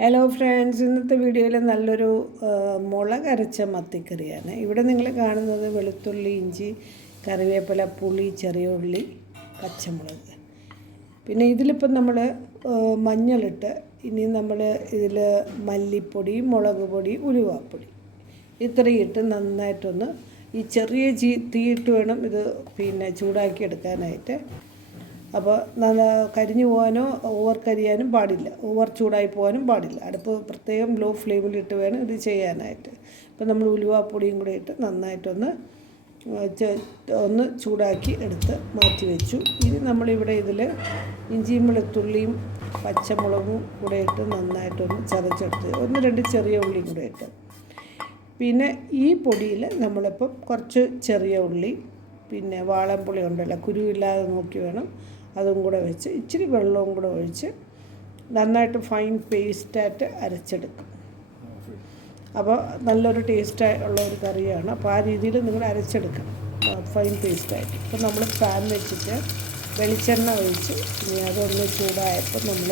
Hello friends ഇന്നത്തെ വീഡിയോയിൽ നല്ലൊരു മുളകരച്ച മത്തിക്കറിയാണ്. ഇവിടെ നിങ്ങൾ കാണുന്നത് വെളുത്തുള്ളി ഇഞ്ചി കറിവേപ്പില പുളി ചെറിയ ഉള്ളി പച്ചമുളക്. പിന്നെ ഇതിലിപ്പം നമ്മൾ മഞ്ഞളിട്ട് ഇനി നമ്മൾ ഇതിൽ മല്ലിപ്പൊടി മുളക് പൊടി ഉലുവാപ്പൊടി. ഇത്രയും ഇട്ട് നന്നായിട്ടൊന്ന് ഈ ചെറിയ ചീ തീയിട്ട് വേണം ഇത് പിന്നെ ചൂടാക്കി എടുക്കാനായിട്ട്. അപ്പോൾ നല്ല കരിഞ്ഞു പോകാനോ ഓവർ കരിയാനും പാടില്ല. ഓവർ ചൂടായി പോകാനും പാടില്ല. അടുപ്പ് പ്രത്യേകം ലോ ഫ്ലെയിമിലിട്ട് വേണം ഇത് ചെയ്യാനായിട്ട്. അപ്പോൾ നമ്മൾ ഉലുവാപ്പൊടിയും കൂടെ ഇട്ട് നന്നായിട്ടൊന്ന് ഒന്ന് ചൂടാക്കി എടുത്ത് മാറ്റി വെച്ചു. ഇനി നമ്മളിവിടെ ഇതിൽ ഇഞ്ചിയും വെളുത്തുള്ളിയും പച്ചമുളകും കൂടെ ഇട്ട് നന്നായിട്ടൊന്ന് ചതച്ചെടുത്ത് ഒന്ന് രണ്ട് ചെറിയ ഉള്ളിയും കൂടെ ഇട്ട്. പിന്നെ ഈ പൊടിയിൽ നമ്മളിപ്പം കുറച്ച് ചെറിയ ഉള്ളി പിന്നെ വാളൻപുളി ഉണ്ടല്ലോ കുരുവില്ലാതെ നോക്കി വേണം അതും കൂടെ വെച്ച് ഇച്ചിരി വെള്ളവും കൂടെ ഒഴിച്ച് നന്നായിട്ട് ഫൈൻ പേസ്റ്റായിട്ട് അരച്ചെടുക്കും. അപ്പോൾ നല്ലൊരു ടേസ്റ്റ് ഉള്ള ഒരു കറിയാണ്. അപ്പോൾ ആ രീതിയിൽ നിങ്ങൾ അരച്ചെടുക്കണം. ഫൈൻ പേസ്റ്റായിട്ട് ഇപ്പം നമ്മൾ പാൻ വെച്ചിട്ട് വെളിച്ചെണ്ണ ഒഴിച്ച് ഇനി അതൊന്ന് ചൂടായപ്പോൾ നമ്മൾ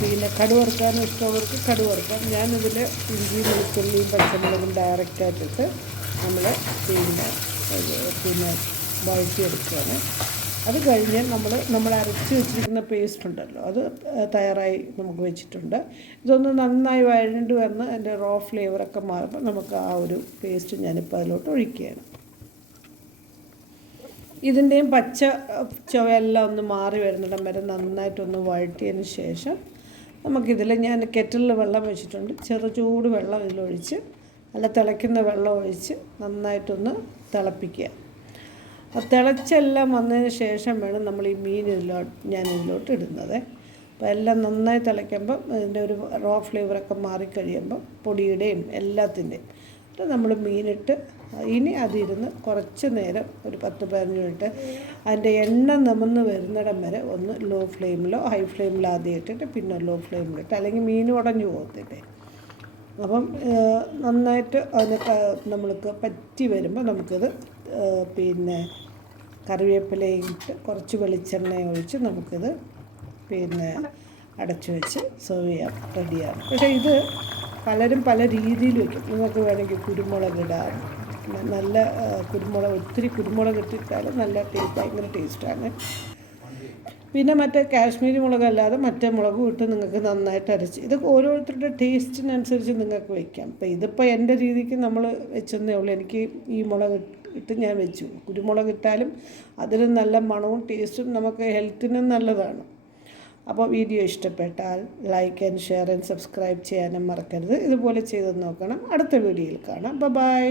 പിന്നെ കടുവറുക്കാനും ഇഷ്ടമുള്ളവർക്ക് കടുവറുക്കാം ഞാനിതിൽ ഇഞ്ചി വെളുത്തുള്ളിയും പച്ചമുളകും ഡയറക്റ്റായിട്ടിട്ട് നമ്മൾ പിന്നെ പിന്നെ വഴറ്റിയെടുക്കുകയാണ്. അത് കഴിഞ്ഞ് നമ്മൾ നമ്മൾ അരച്ച് വെച്ചിരിക്കുന്ന പേസ്റ്റ് ഉണ്ടല്ലോ അത് തയ്യാറായി നമുക്ക് വെച്ചിട്ടുണ്ട്. ഇതൊന്ന് നന്നായി വഴണ്ട് വന്ന് അതിന്റെ റോ ഫ്ലേവറൊക്കെ മാറുമ്പോൾ നമുക്ക് ആ ഒരു പേസ്റ്റ് ഞാനിപ്പോൾ അതിലോട്ട് ഒഴിക്കുകയാണ്. ഇതിന്റെയും പച്ച ചുവയെല്ലാം ഒന്ന് മാറി വരുന്നിടം വരെ നന്നായിട്ടൊന്ന് വഴറ്റിയതിന് ശേഷം നമുക്കിതിൽ ഞാൻ കെറ്റിലിൽ വെള്ളം വെച്ചിട്ടുണ്ട്. ചെറു ചൂട് വെള്ളം ഇതിലൊഴിച്ച് നല്ല തിളയ്ക്കുന്ന വെള്ളം ഒഴിച്ച് നന്നായിട്ടൊന്ന് തിളപ്പിക്കുക. തിളച്ചെല്ലാം വന്നതിന് ശേഷം വേണം നമ്മൾ ഈ മീൻ ഇതിലോട്ട് ഞാൻ ഇതിലോട്ട് ഇടുന്നത്. അപ്പോൾ എല്ലാം നന്നായി തിളയ്ക്കുമ്പം അതിന്റെ ഒരു റോ ഫ്ലേവറൊക്കെ മാറിക്കഴിയുമ്പം പൊടിയുടെയും എല്ലാത്തിന്റെയും എന്നിട്ട് നമ്മൾ മീനിട്ട് ഇനി അതിരുന്ന് കുറച്ച് നേരം ഒരു പത്ത് പതിനഞ്ച് മിനിറ്റ് അതിന്റെ എണ്ണ നമന്ന് വരുന്നിടം വരെ ഒന്ന് ലോ ഫ്ലെയിമിലോ ഹൈ ഫ്ലെയിമിലോ ആദ്യം ഇട്ടിട്ട് പിന്നെ ലോ ഫ്ലെയിമിലിട്ട് അല്ലെങ്കിൽ മീൻ ഉടഞ്ഞു പോകത്തില്ലേ. അപ്പം നന്നായിട്ട് അതിന് നമ്മൾക്ക് പറ്റി വരുമ്പോൾ നമുക്കത് പിന്നെ കറിവേപ്പിലയും ഇട്ട് കുറച്ച് വെളിച്ചെണ്ണ ഒഴിച്ച് നമുക്കിത് പിന്നെ അടച്ചു വെച്ച് സെർവ് ചെയ്യാം. റെഡിയാണ്. പക്ഷേ ഇത് പലരും പല രീതിയിൽ വയ്ക്കും നിങ്ങൾക്ക് വേണമെങ്കിൽ കുരുമുളക് ഇടാം. നല്ല കുരുമുളക് ഒത്തിരി കുരുമുളക് ഇട്ടിട്ടാൽ നല്ല ടേസ്റ്റ് ഭയങ്കര ടേസ്റ്റാണ് പിന്നെ മറ്റേ കാശ്മീരി മുളകല്ലാതെ മറ്റേ മുളകും ഇട്ട് നിങ്ങൾക്ക് നന്നായിട്ട് അരച്ച് ഇത് ഓരോരുത്തരുടെ ടേസ്റ്റിനനുസരിച്ച് നിങ്ങൾക്ക് വയ്ക്കാം അപ്പോൾ ഇതിപ്പോൾ എന്റെ രീതിക്ക് നമ്മൾ വെച്ചെന്നേ ഉള്ളൂ. എനിക്ക് ഈ മുളക് ഇട്ട് ഞാൻ വെച്ചു. കുരുമുളക് ഇട്ടാലും അതിന് നല്ല മണവും ടേസ്റ്റും നമുക്ക് ഹെൽത്തിനും നല്ലതാണ്. അപ്പോൾ വീഡിയോ ഇഷ്ടപ്പെട്ടാൽ like and share and subscribe ചെയ്യാനും മറക്കരുത്. ഇതുപോലെ ചെയ്ത് നോക്കണം. അടുത്ത വീഡിയോയിൽ കാണാം. ബൈ.